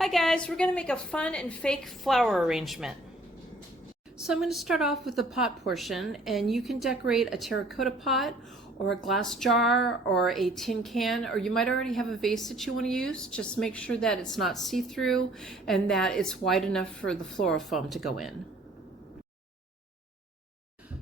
Hi guys, we're going to make a fun and fake flower arrangement. So I'm going to start off with the pot portion, and you can decorate a terracotta pot or a glass jar or a tin can, or you might already have a vase that you want to use. Just make sure that it's not see-through and that it's wide enough for the floral foam to go in.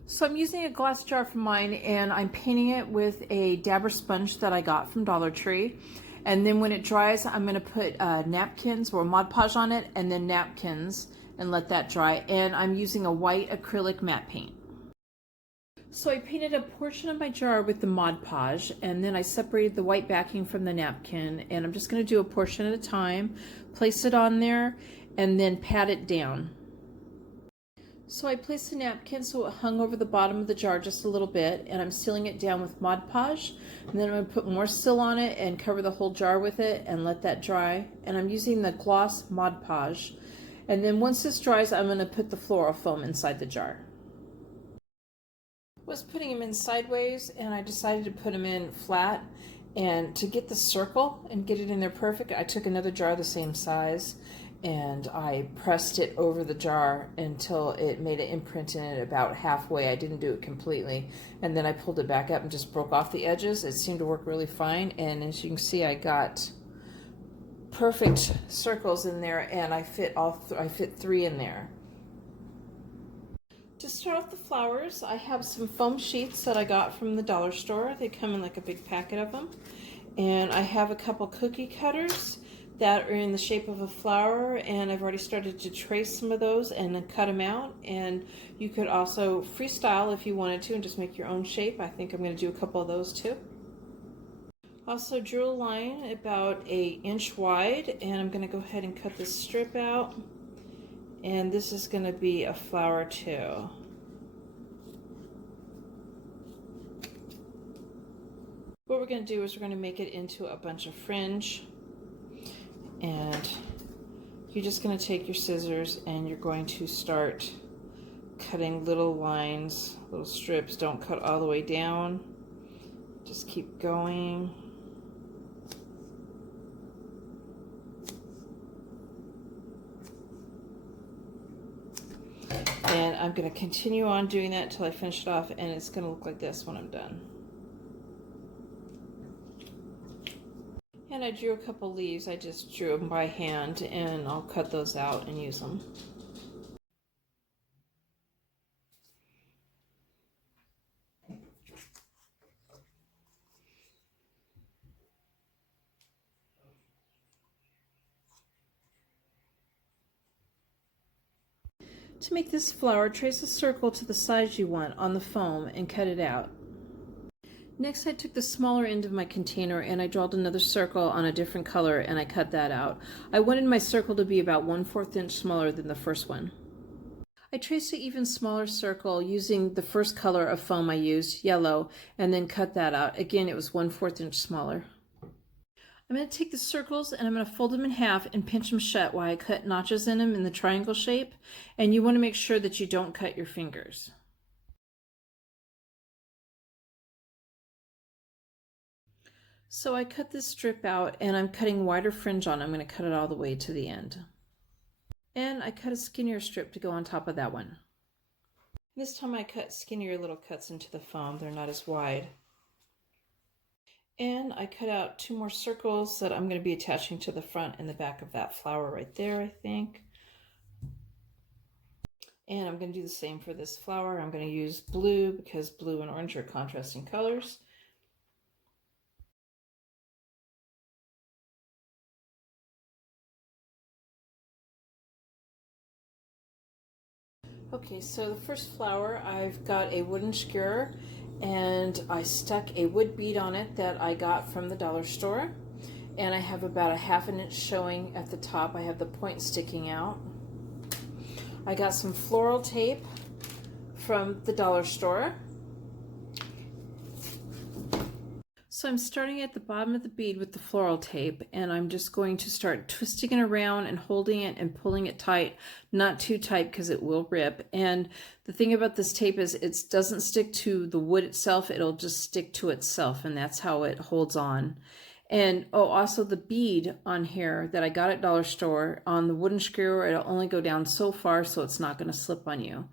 So I'm using a glass jar for mine, and I'm painting it with a dabber sponge that I got from Dollar Tree. And then when it dries, I'm going to put napkins or Mod Podge on it, and then napkins, and let that dry. And I'm using a white acrylic matte paint. So I painted a portion of my jar with the Mod Podge, and then I separated the white backing from the napkin, and I'm just going to do a portion at a time, place it on there, and then pat it down. So I placed the napkin so it hung over the bottom of the jar just a little bit, and I'm sealing it down with Mod Podge. And then I'm going to put more seal on it and cover the whole jar with it and let that dry. And I'm using the gloss Mod Podge. And then once this dries, I'm going to put the floral foam inside the jar. I was putting them in sideways, and I decided to put them in flat. And to get the circle and get it in there perfect, I took another jar the same size, and I pressed it over the jar until it made an imprint in it about halfway. I didn't do it completely, and then I pulled it back up and just broke off the edges. It seemed to work really fine, and as you can see, I got perfect circles in there, and I fit three in there. To start off the flowers, I have some foam sheets that I got from the dollar store. They come in like a big packet of them, and I have a couple cookie cutters that are in the shape of a flower, and I've already started to trace some of those and then cut them out. And you could also freestyle if you wanted to and just make your own shape. I think I'm going to do a couple of those too. Also drew a line about an inch wide, and I'm going to go ahead and cut this strip out, and this is going to be a flower too. What we're going to do is we're going to make it into a bunch of fringe. And you're just going to take your scissors and you're going to start cutting little lines, little strips. Don't cut all the way down. Just keep going. And I'm going to continue on doing that until I finish it off, and it's going to look like this when I'm done. And I drew a couple leaves. I just drew them by hand, and I'll cut those out and use them. To make this flower, trace a circle to the size you want on the foam and cut it out. Next, I took the smaller end of my container and I drawed another circle on a different color, and I cut that out. I wanted my circle to be about 1/4 inch smaller than the first one. I traced an even smaller circle using the first color of foam I used, yellow, and then cut that out. Again, it was 1/4 inch smaller. I'm going to take the circles and I'm going to fold them in half and pinch them shut while I cut notches in them in the triangle shape, and you want to make sure that you don't cut your fingers. So I cut this strip out, and I'm cutting wider fringe on. I'm going to cut it all the way to the end. And I cut a skinnier strip to go on top of that one. This time I cut skinnier little cuts into the foam. They're not as wide. And I cut out 2 more circles that I'm going to be attaching to the front and the back of that flower right there, I think. And I'm going to do the same for this flower. I'm going to use blue because blue and orange are contrasting colors. Okay, so the first flower, I've got a wooden skewer, and I stuck a wood bead on it that I got from the dollar store, and I have about 1/2 inch showing at the top. I have the point sticking out. I got some floral tape from the dollar store. So I'm starting at the bottom of the bead with the floral tape, and I'm just going to start twisting it around and holding it and pulling it tight, not too tight because it will rip. And the thing about this tape is it doesn't stick to the wood itself, it'll just stick to itself, and that's how it holds on. And oh, also the bead on here that I got at Dollar Store, on the wooden screw, it'll only go down so far, so it's not going to slip on you.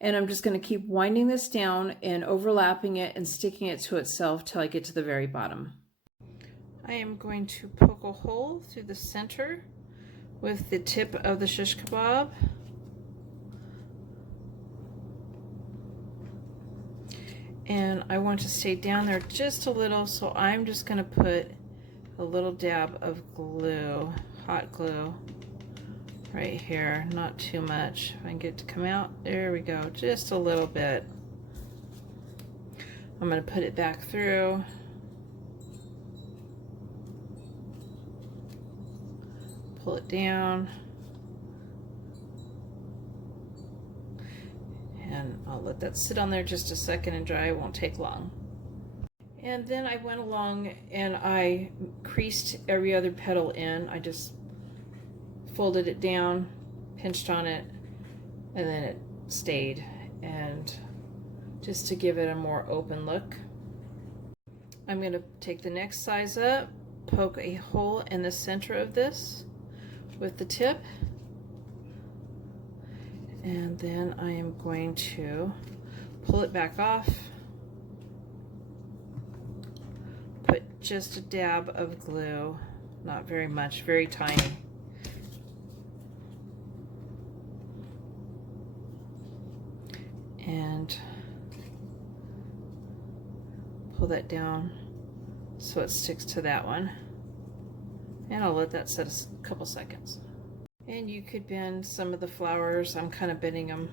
And I'm just going to keep winding this down and overlapping it and sticking it to itself till I get to the very bottom. I am going to poke a hole through the center with the tip of the shish kebab. And I want to stay down there just a little, so I'm just going to put a little dab of glue, hot glue, right here. Not too much. If I can get it to come out, there we go, just a little bit. I'm going to put it back through. Pull it down. And I'll let that sit on there just a second and dry. It won't take long. And then I went along and I creased every other petal in. I just folded it down, pinched on it, and then it stayed. And just to give it a more open look, I'm going to take the next size up, poke a hole in the center of this with the tip. And then I am going to pull it back off, put just a dab of glue, not very much, very tiny. And pull that down so it sticks to that one. And I'll let that set a couple seconds. And you could bend some of the flowers. I'm kind of bending them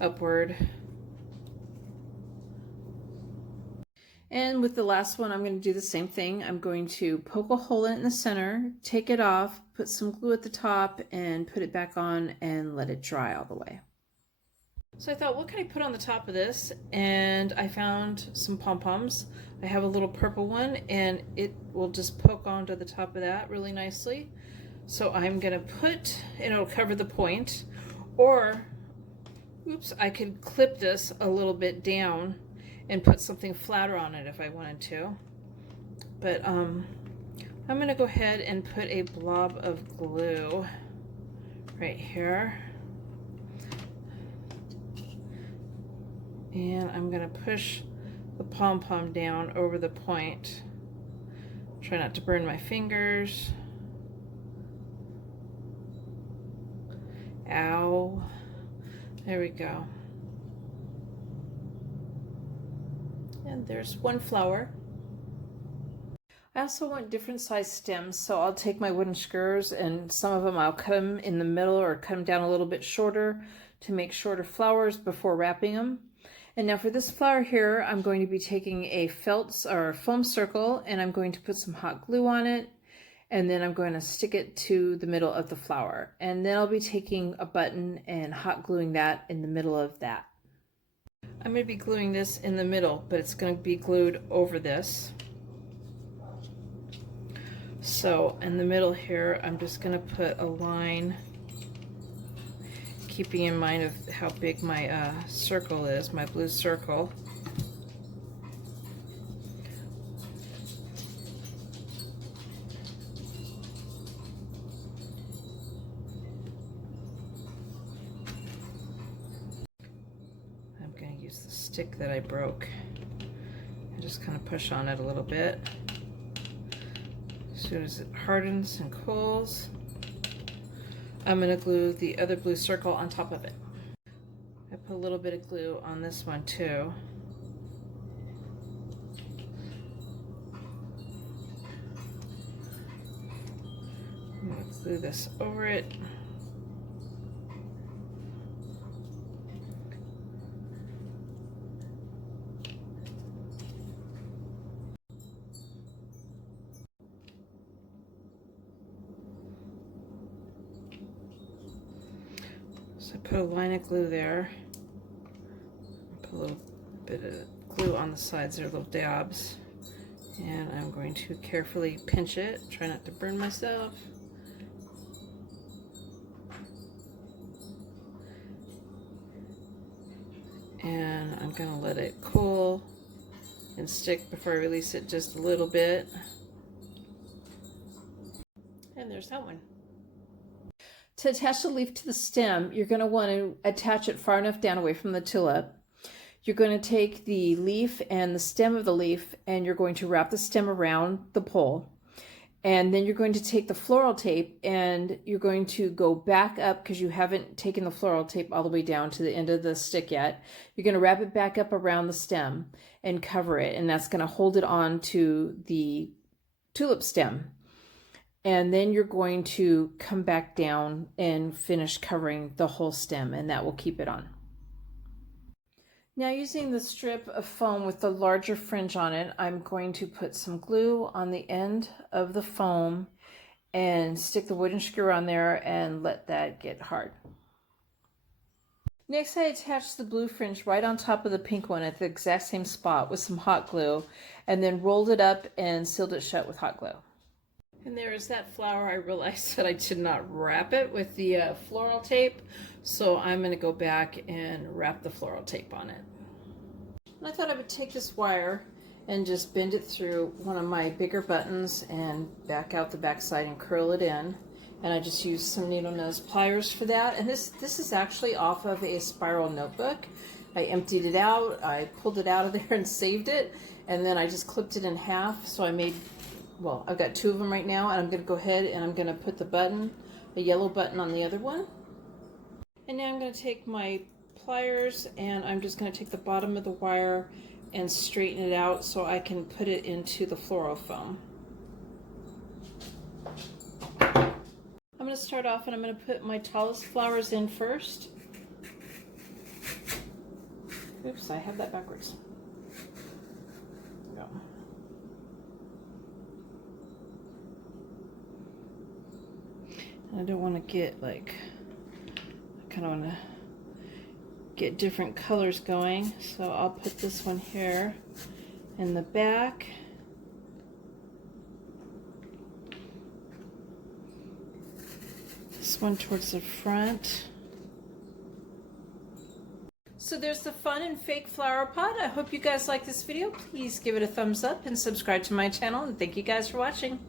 upward. And with the last one, I'm going to do the same thing. I'm going to poke a hole in the center, take it off, put some glue at the top, and put it back on and let it dry all the way. So I thought, what can I put on the top of this? And I found some pom-poms. I have a little purple one, and it will just poke onto the top of that really nicely. So I'm gonna put, and it'll cover the point, or, oops, I could clip this a little bit down and put something flatter on it if I wanted to. But I'm gonna go ahead and put a blob of glue right here. And I'm gonna push the pom-pom down over the point. Try not to burn my fingers. Ow. There we go. And there's one flower. I also want different size stems, so I'll take my wooden skewers and some of them I'll cut them in the middle or cut them down a little bit shorter to make shorter flowers before wrapping them. And now for this flower here, I'm going to be taking a felt or foam circle and I'm going to put some hot glue on it. And then I'm going to stick it to the middle of the flower. And then I'll be taking a button and hot gluing that in the middle of that. I'm going to be gluing this in the middle, but it's going to be glued over this. So in the middle here, I'm just going to put a line, keeping in mind of how big my circle is, my blue circle. Use the stick that I broke and just kind of push on it a little bit. As soon as it hardens and cools, I'm going to glue the other blue circle on top of it. I put a little bit of glue on this one too. I'm going to glue this over it. So I put a line of glue there. Put a little bit of glue on the sides, there are little dabs. And I'm going to carefully pinch it, try not to burn myself. And I'm going to let it cool and stick before I release it just a little bit. And there's that one. To attach the leaf to the stem, you're going to want to attach it far enough down away from the tulip. You're going to take the leaf and the stem of the leaf, and you're going to wrap the stem around the pole. And then you're going to take the floral tape and you're going to go back up, because you haven't taken the floral tape all the way down to the end of the stick yet. You're going to wrap it back up around the stem and cover it, and that's going to hold it on to the tulip stem. And then you're going to come back down and finish covering the whole stem, and that will keep it on. Now, using the strip of foam with the larger fringe on it, I'm going to put some glue on the end of the foam and stick the wooden screw on there and let that get hard. Next, I attached the blue fringe right on top of the pink one at the exact same spot with some hot glue, and then rolled it up and sealed it shut with hot glue. And there is that flower. I realized that I did not wrap it with the floral tape, so I'm going to go back and wrap the floral tape on it. And I thought I would take this wire and just bend it through one of my bigger buttons and back out the back side and curl it in. And I just used some needle nose pliers for that. And this is actually off of a spiral notebook. I emptied it out, I pulled it out of there and saved it, and then I just clipped it in half. So I made, well, I've got two of them right now, and I'm going to go ahead and I'm going to put the button, a yellow button, on the other one. And now I'm going to take my pliers and I'm just going to take the bottom of the wire and straighten it out so I can put it into the floral foam. I'm going to start off and I'm going to put my tallest flowers in first. Oops, I have that backwards. There we go. I don't want to get like, I kind of want to get different colors going, so I'll put this one here in the back. This one towards the front. So there's the fun and fake flower pot. I hope you guys like this video. Please give it a thumbs up and subscribe to my channel, and thank you guys for watching.